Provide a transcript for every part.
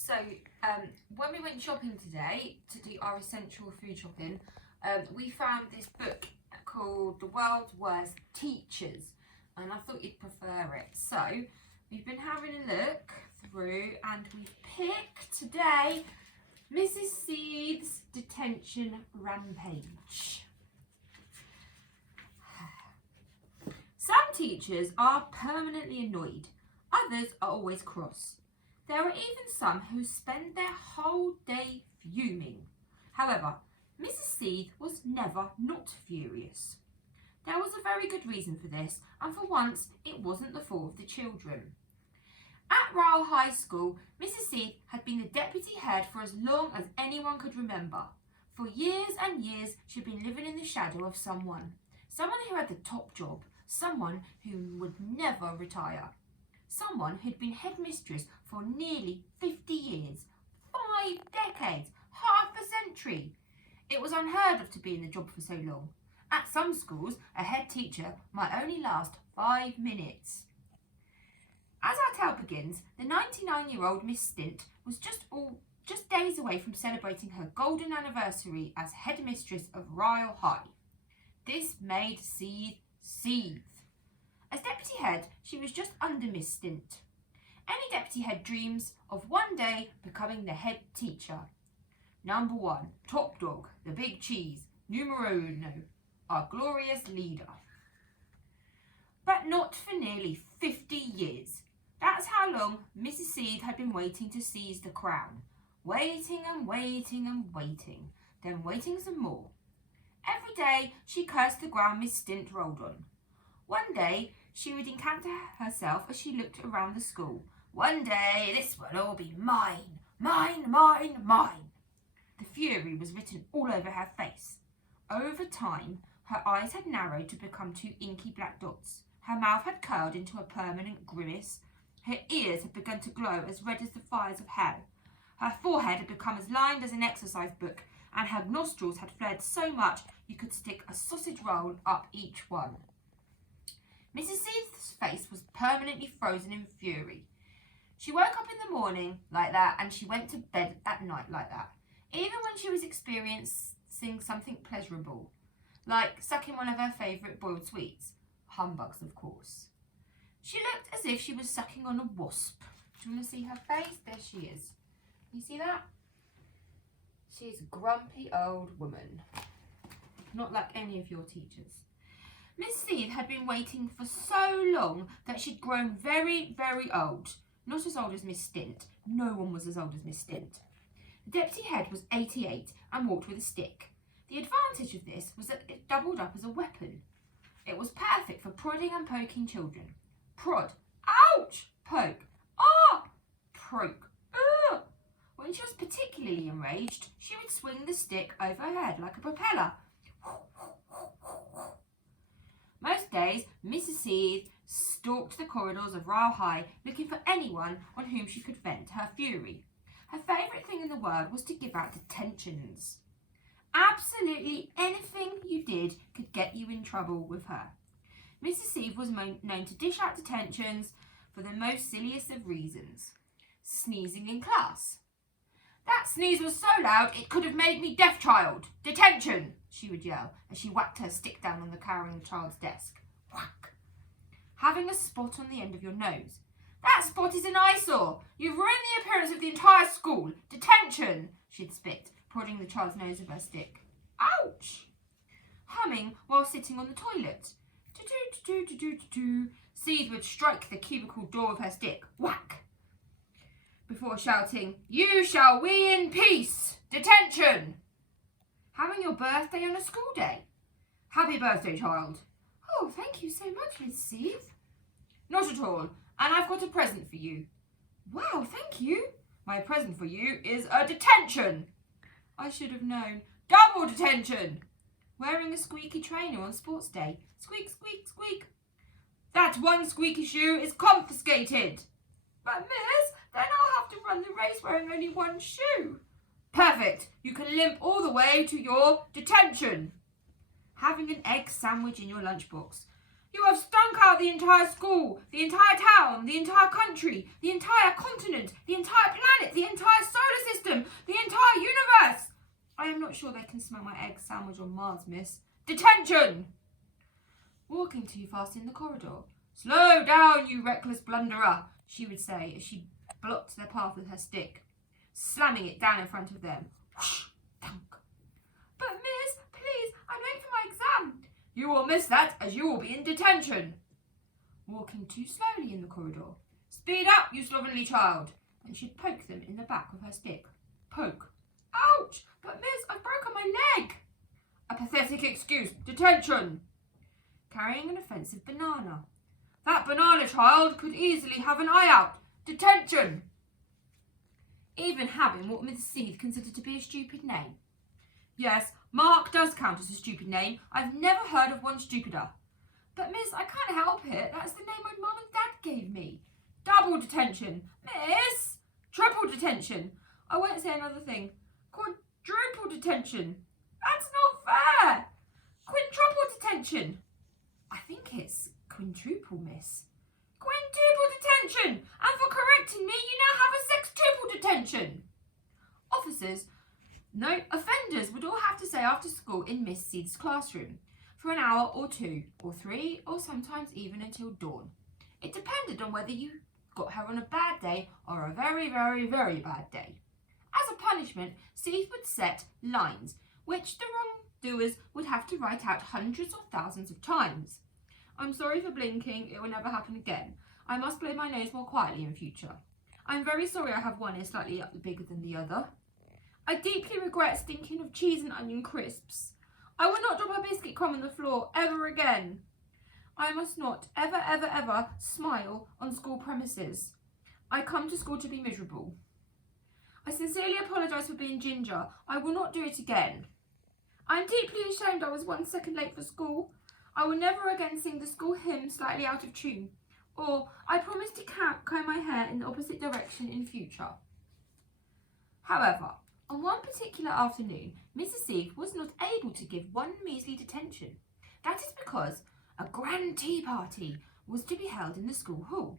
So, when we went shopping today to do our essential food shopping, we found this book called The World's Worst Teachers, and I thought you'd prefer it. So, we've been having a look through and we've picked today Mrs. Seeth's Detention Rampage. Some teachers are permanently annoyed, others are always cross. There are even some who spend their whole day fuming. However, Mrs. Seeth was never not furious. There was a very good reason for this, and for once it wasn't the fault of the children. At Ryle High School, Mrs. Seeth had been the deputy head for as long as anyone could remember. For years and years she'd been living in the shadow of someone who had the top job, someone who would never retire. Someone who'd been headmistress for nearly 50 years, 5 decades, half a century. It was unheard of to be in the job for so long. At some schools, a head teacher might only last 5 minutes. As our tale begins, the 99-year-old Miss Stint was just days away from celebrating her golden anniversary as headmistress of Ryle High. This made Seeth seethe. As deputy head, she was just under Miss Stint. Any deputy head dreams of one day becoming the head teacher. Number 1, top dog, the big cheese, numero uno, our glorious leader. But not for nearly 50 years. That's how long Mrs. Seeth had been waiting to seize the crown. Waiting and waiting and waiting, then waiting some more. Every day she cursed the ground Miss Stint rolled on. One day she would encounter herself as she looked around the school. One day this will all be mine, mine, mine, mine. The fury was written all over her face. Over time, her eyes had narrowed to become 2 inky black dots. Her mouth had curled into a permanent grimace. Her ears had begun to glow as red as the fires of hell. Her forehead had become as lined as an exercise book, and her nostrils had flared so much you could stick a sausage roll up each one. Mrs. Seeth's face was permanently frozen in fury. She woke up in the morning like that, and she went to bed at night like that, even when she was experiencing something pleasurable, like sucking one of her favourite boiled sweets. Humbugs, of course. She looked as if she was sucking on a wasp. Do you want to see her face? There she is. You see that? She's a grumpy old woman. Not like any of your teachers. Miss Seeth had been waiting for so long that she'd grown very, very old. Not as old as Miss Stint. No one was as old as Miss Stint. The deputy head was 88 and walked with a stick. The advantage of this was that it doubled up as a weapon. It was perfect for prodding and poking children. Prod. Ouch! Poke. Ah! Poke. Ugh! When she was particularly enraged, she would swing the stick over her head like a propeller. Most days, Mrs. Seeth stalked the corridors of Ryle High looking for anyone on whom she could vent her fury. Her favourite thing in the world was to give out detentions. Absolutely anything you did could get you in trouble with her. Mrs. Seeth was known to dish out detentions for the most silliest of reasons. Sneezing in class. That sneeze was so loud it could have made me deaf, child. Detention, she would yell as she whacked her stick down on the cowering child's desk. Whack. Having a spot on the end of your nose. That spot is an eyesore. You've ruined the appearance of the entire school. Detention, she'd spit, prodding the child's nose with her stick. Ouch. Humming while sitting on the toilet. Do-do-do-do-do-do-do. Seeth would strike the cubicle door with her stick. Whack. Before shouting, "You shall we in peace! Detention!" Having your birthday on a school day. Happy birthday, child. Oh, thank you so much, Miss Seeth. Not at all, and I've got a present for you. Wow, thank you. My present for you is a detention. I should have known. Double detention. Wearing a squeaky trainer on sports day. Squeak, squeak, squeak. That one squeaky shoe is confiscated. But miss, then I'll have to run the race wearing only one shoe. Perfect. You can limp all the way to your detention. Having an egg sandwich in your lunchbox. You have stunk out the entire school, the entire town, the entire country, the entire continent, the entire planet, the entire sure they can smell my egg sandwich on Mars, miss. Detention! Walking too fast in the corridor. Slow down, you reckless blunderer, she would say as she blocked their path with her stick, slamming it down in front of them. Whoosh! Thunk. But miss, please, I'm late for my exam. You will miss that as you will be in detention. Walking too slowly in the corridor. Speed up, you slovenly child. And she'd poke them in the back with her stick. Poke. Ouch! But miss, I've broken my leg. A pathetic excuse. Detention. Carrying an offensive banana. That banana child could easily have an eye out. Detention. Even having what Mrs. Seath considered to be a stupid name. Yes, Mark does count as a stupid name. I've never heard of one stupider. But miss, I can't help it. That's the name my mum and dad gave me. Double detention. Miss! Triple detention. I won't say another thing. Quadruple detention. That's not fair. Quintuple detention. I think it's quintuple, miss. Quintuple detention. And for correcting me, you now have a sextuple detention. Offenders would all have to stay after school in Miss Seed's classroom for an hour or 2 or 3 or sometimes even until dawn. It depended on whether you got her on a bad day or a very, very, very bad day. As a punishment, Seed would set lines, which the wrongdoers would have to write out hundreds or thousands of times. I'm sorry for blinking, it will never happen again. I must blow my nose more quietly in future. I'm very sorry I have one ear slightly bigger than the other. I deeply regret stinking of cheese and onion crisps. I will not drop a biscuit crumb on the floor ever again. I must not ever, ever, ever smile on school premises. I come to school to be miserable. I sincerely apologise for being ginger. I will not do it again. I am deeply ashamed I was 1 second late for school. I will never again sing the school hymn slightly out of tune. Or, I promise to comb my hair in the opposite direction in future. However, on one particular afternoon, Mrs. Seath was not able to give one measly detention. That is because a grand tea party was to be held in the school hall,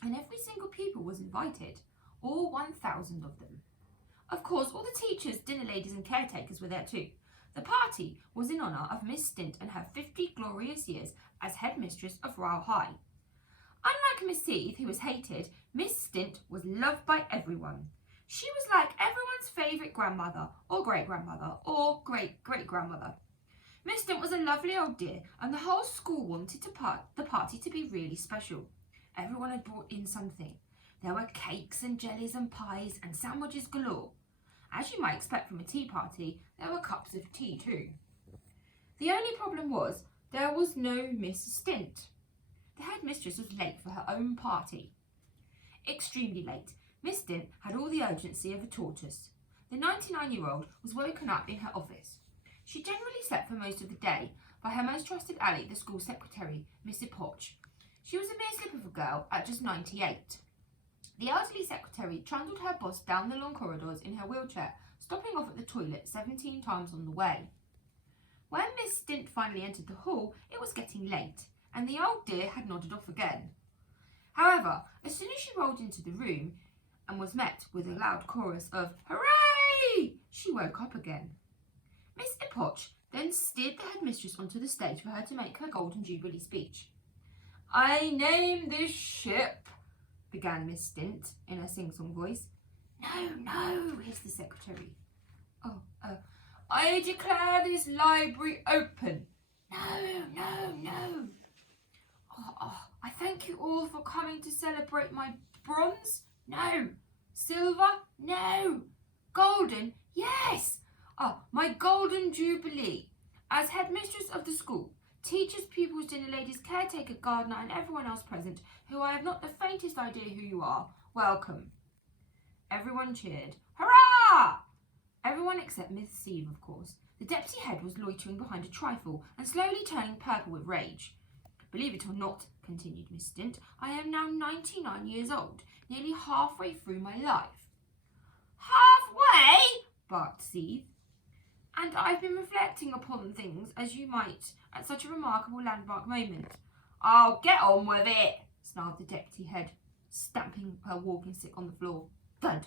and every single pupil was invited, all 1,000 of them. Of course, all the teachers, dinner ladies and caretakers were there too. The party was in honour of Miss Stint and her 50 glorious years as headmistress of Royal High. Unlike Miss Seath, who was hated, Miss Stint was loved by everyone. She was like everyone's favourite grandmother, or great-grandmother, or great-great-grandmother. Miss Stint was a lovely old dear, and the whole school wanted the party to be really special. Everyone had brought in something. There were cakes and jellies and pies and sandwiches galore. As you might expect from a tea party, there were cups of tea too. The only problem was, there was no Miss Stint. The headmistress was late for her own party. Extremely late. Miss Stint had all the urgency of a tortoise. The 99-year-old was woken up in her office. She generally slept for most of the day by her most trusted ally, the school secretary, Miss Epoch. She was a mere slip of a girl at just 98. The elderly secretary trundled her boss down the long corridors in her wheelchair, stopping off at the toilet 17 times on the way. When Miss Stint finally entered the hall, it was getting late, and the old dear had nodded off again. However, as soon as she rolled into the room and was met with a loud chorus of "Hooray!" she woke up again. Miss Epoch then steered the headmistress onto the stage for her to make her Golden Jubilee speech. "I name this ship," began Miss Stint in a sing-song voice. No, hissed the secretary. "I declare this library open." No. I thank you all for coming to celebrate my bronze. No. Silver? No. Golden? Yes. My Golden Jubilee. As headmistress of the school, teachers, pupils, dinner ladies, caretaker, gardener, and everyone else present, who I have not the faintest idea who you are, welcome. Everyone cheered. Hurrah! Everyone except Miss Seath, of course. The deputy head was loitering behind a trifle and slowly turning purple with rage. Believe it or not, continued Miss Stint, I am now 99 years old, nearly halfway through my life. Halfway? Barked Seath. And I've been reflecting upon things as you might at such a remarkable landmark moment. Oh, get on with it, snarled the deputy head, stamping her walking stick on the floor. Thud.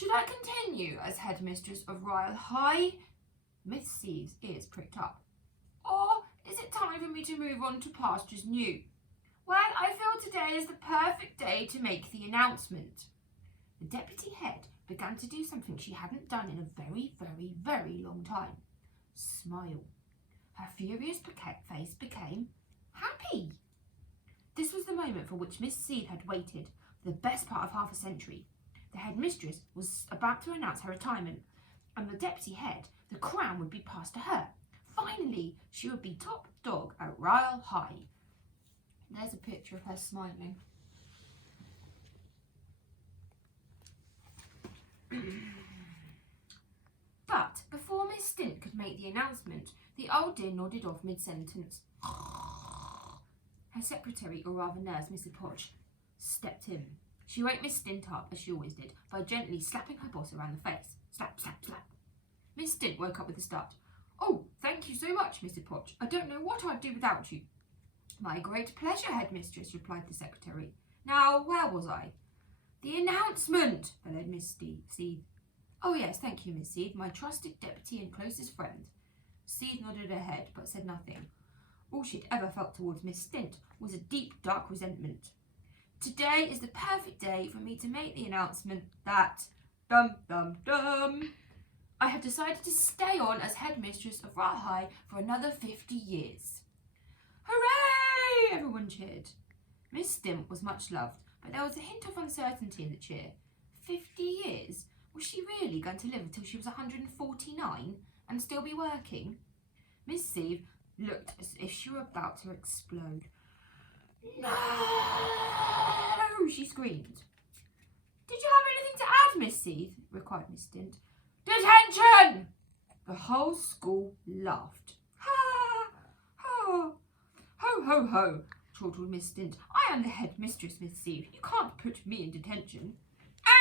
Should I continue as headmistress of Ryle High? Miss Seed's ears pricked up. Or is it time for me to move on to pastures new? Well, I feel today is the perfect day to make the announcement. The deputy head began to do something she hadn't done in a very, very, very long time. Smile. Her furious face became happy. This was the moment for which Miss Seed had waited for the best part of half a century. The headmistress was about to announce her retirement, and the deputy head, the crown would be passed to her. Finally, she would be top dog at Ryle High. There's a picture of her smiling. But before Miss Stint could make the announcement, the old dear nodded off mid-sentence. Her secretary, or rather nurse, Mrs. Podge, stepped in. She woke Miss Stint up, as she always did, by gently slapping her boss around the face. Slap, slap, slap. Miss Stint woke up with a start. Oh, thank you so much, Mrs. Podge. I don't know what I'd do without you. My great pleasure, headmistress, replied the secretary. Now, where was I? The announcement, bellowed Miss Seed. Oh, yes, thank you, Miss Seed, my trusted deputy and closest friend. Seed nodded her head, but said nothing. All she'd ever felt towards Miss Stint was a deep, dark resentment. Today is the perfect day for me to make the announcement that, dum, dum, dum, I have decided to stay on as headmistress of Ryle High for another 50 years. Hooray! Everyone cheered. Miss Stint was much loved, but there was a hint of uncertainty in the cheer. 50 years? Was she really going to live until she was 149 and still be working? Miss Seed looked as if she were about to explode. No! She screamed. Did you have anything to add, Miss Seed? Required Miss Stint. Detention! The whole school laughed. Ha! Ha! Ho, ho, ho, chortled Miss Stint. I am the headmistress, Miss Seed. You can't put me in detention.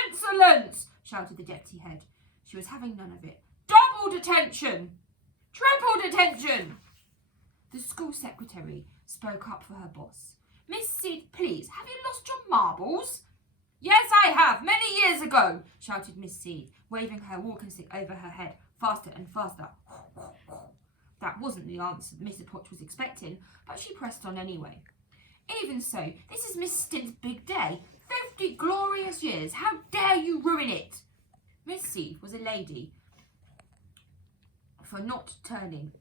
Insolence! Shouted the deputy head. She was having none of it. Double detention! Triple detention! The school secretary spoke up for her boss. Miss Seed, please, have you lost your marbles? Yes, I have, many years ago, shouted Miss Seed, waving her walking stick over her head, faster and faster. That wasn't the answer Mrs. Potch was expecting, but she pressed on anyway. Even so, this is Miss Stint's big day. 50 glorious years. How dare you ruin it? Miss Seed was a lady for not turning.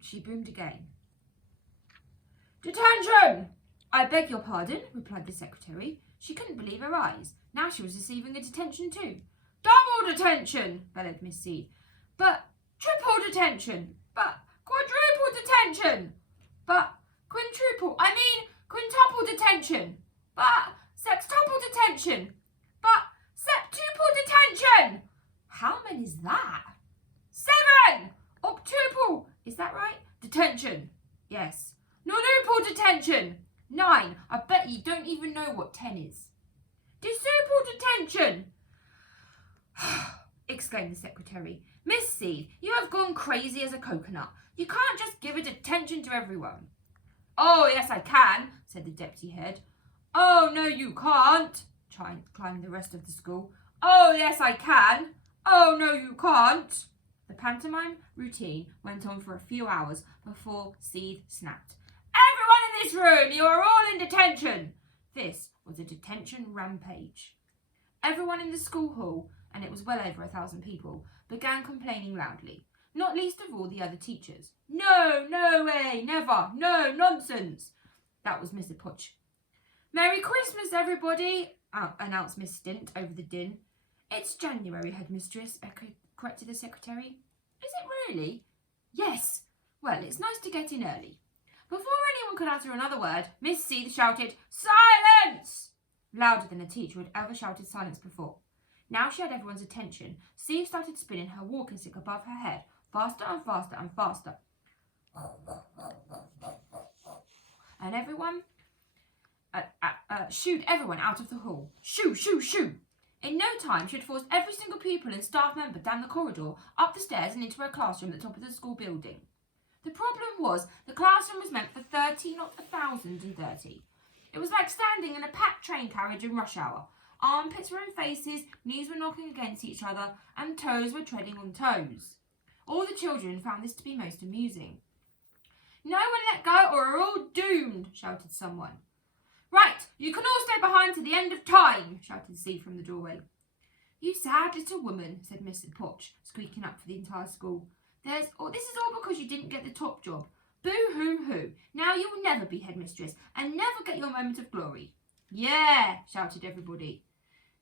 She boomed again. Detention! I beg your pardon, replied the secretary. She couldn't believe her eyes. Now she was receiving a detention too. Double detention, bellowed Miss Seed. But triple detention. But quadruple detention. But quintuple detention. But sextuple detention. But septuple detention. How many is that? 7! Octuple. Is that right? Detention. Yes. Nonuple detention. 9. I bet you don't even know what 10 is. Desuple detention. Exclaimed the secretary. Miss Seed, you have gone crazy as a coconut. You can't just give a detention to everyone. Oh, yes, I can, said the deputy head. Oh, no, you can't, climbed the rest of the school. Oh, yes, I can. Oh, no, you can't. The pantomime routine went on for a few hours before Seed snapped. Everyone in this room, you are all in detention. This was a detention rampage. Everyone in the school hall, and it was well over 1,000 people, began complaining loudly, not least of all the other teachers. No, no way, never, no, nonsense. That was Mr. Potch. Merry Christmas, everybody, announced Miss Stint over the din. It's January, headmistress, corrected the secretary. Is it really? Yes. Well, it's nice to get in early. Before anyone could utter another word, Miss Seed shouted, Silence! Louder than a teacher had ever shouted silence before. Now she had everyone's attention. Seed started spinning her walking stick above her head, faster and faster and faster. And everyone shooed everyone out of the hall. Shoo, shoo, shoo! In no time, she had forced every single pupil and staff member down the corridor, up the stairs and into her classroom at the top of the school building. The problem was the classroom was meant for 30, not 1,030. It was like standing in a packed train carriage in rush hour. Armpits were in faces, knees were knocking against each other, and toes were treading on toes. All the children found this to be most amusing. "No one let go or we're all doomed," shouted someone. "Right, you can all stay behind to the end of time," shouted Steve from the doorway. "You sad little woman," said Mr. Potch, squeaking up for the entire school. This is all because you didn't get the top job. Boo-hoo-hoo. Now you will never be headmistress and never get your moment of glory." "Yeah," shouted everybody.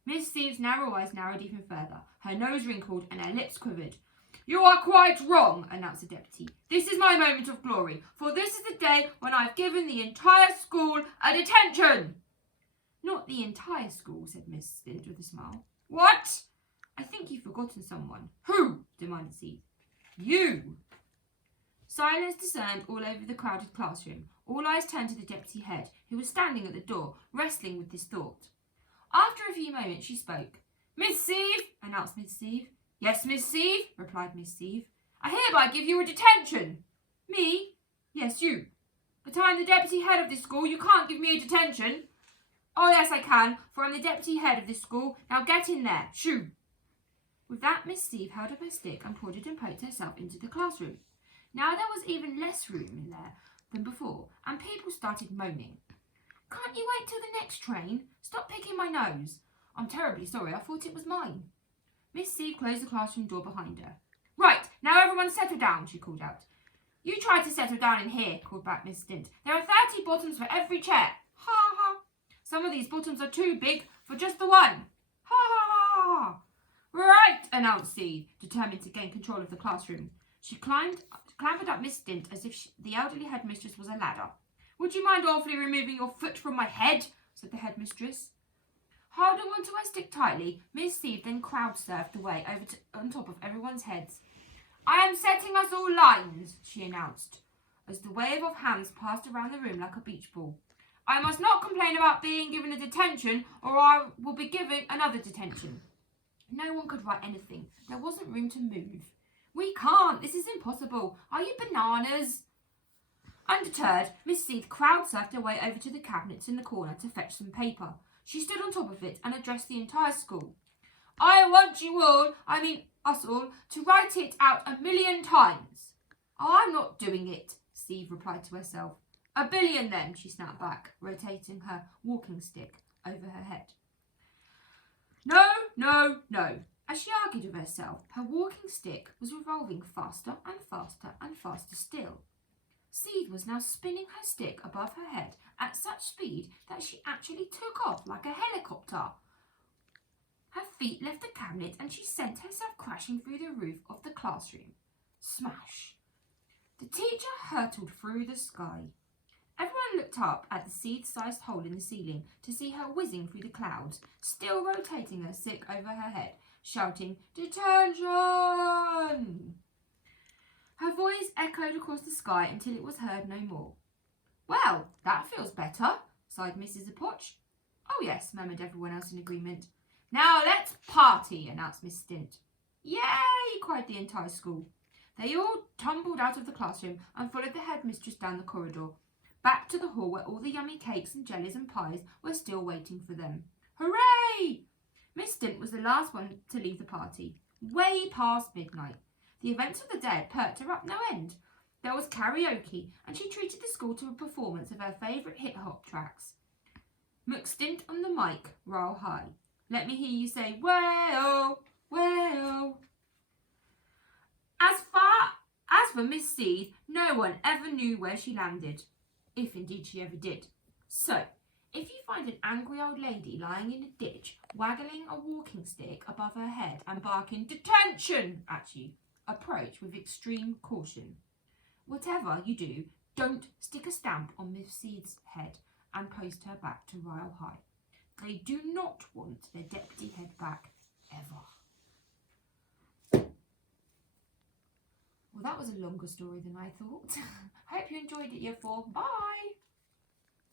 Miss Steve's narrow eyes narrowed even further. Her nose wrinkled and her lips quivered. "You are quite wrong," announced the deputy. "This is my moment of glory, for this is the day when I've given the entire school a detention." "Not the entire school," said Miss Stint with a smile. "What?" "I think you've forgotten someone." "Who?" demanded Steve. "You." Silence discerned all over the crowded classroom. All eyes turned to the deputy head, who was standing at the door, wrestling with this thought. After a few moments, she spoke. "Miss Steve," announced Miss Steve. "Yes, Miss Steve," replied Miss Steve. "I hereby give you a detention." "Me?" "Yes, you." "But I'm the deputy head of this school. You can't give me a detention." "Oh, yes, I can, for I'm the deputy head of this school. Now get in there. Shoo." With that, Miss Steve held up her stick and prodded and poked herself into the classroom. Now there was even less room in there than before, and people started moaning. "Can't you wait till the next train? Stop picking my nose." "I'm terribly sorry. I thought it was mine." Miss Steve closed the classroom door behind her. "Right, now everyone settle down," she called out. "You try to settle down in here," called back Miss Stint. "There are 30 bottoms for every chair. Ha ha. Some of these bottoms are too big for just the one. Ha ha ha ha." "Right," announced Steve, determined to gain control of the classroom. She clambered up Miss Stint as if the elderly headmistress was a ladder. "Would you mind awfully removing your foot from my head?" said the headmistress. Holding onto her stick tightly, Miss Steve then crowd-surfed away on top of everyone's heads. "I am setting us all lines," she announced, as the wave of hands passed around the room like a beach ball. "I must not complain about being given a detention, or I will be giving another detention." No one could write anything. There wasn't room to move. "We can't. This is impossible. Are you bananas?" Undeterred, Miss Steve crowd-surfed her way over to the cabinets in the corner to fetch some paper. She stood on top of it and addressed the entire school. "I want you all, us all, to write it out 1,000,000 times." "Oh, I'm not doing it," Steve replied to herself. "1 billion then," she snapped back, rotating her walking stick over her head. "No, no, no." As she argued with herself, her walking stick was revolving faster and faster and faster still. Steve was now spinning her stick above her head at such speed that she actually took off like a helicopter. Her feet left the cabinet and she sent herself crashing through the roof of the classroom. Smash! The teacher hurtled through the sky. Everyone looked up at the seed-sized hole in the ceiling to see her whizzing through the clouds, still rotating her stick over her head, shouting, "Detention!" Her voice echoed across the sky until it was heard no more. "Well, that feels better," sighed Mrs. Potch. "Oh yes," murmured everyone else in agreement. "Now let's party," announced Miss Stint. "Yay!" cried the entire school. They all tumbled out of the classroom and followed the headmistress down the corridor, back to the hall where all the yummy cakes and jellies and pies were still waiting for them. Hooray! Miss Stint was the last one to leave the party, way past midnight. The events of the day had perked her up no end. There was karaoke, and she treated the school to a performance of her favourite hip-hop tracks. McStint on the mic, Royal High. Let me hear you say, "Way-oh, way-oh." As for Miss Steve, no one ever knew where she landed, if indeed she ever did. So, if you find an angry old lady lying in a ditch, waggling a walking stick above her head and barking "Detention!" at you, approach with extreme caution. Whatever you do, don't stick a stamp on Miss Steve's head and post her back to Royal High. They do not want their deputy head back, ever. Well, that was a longer story than I thought. Hope you enjoyed it, Year 4. Bye!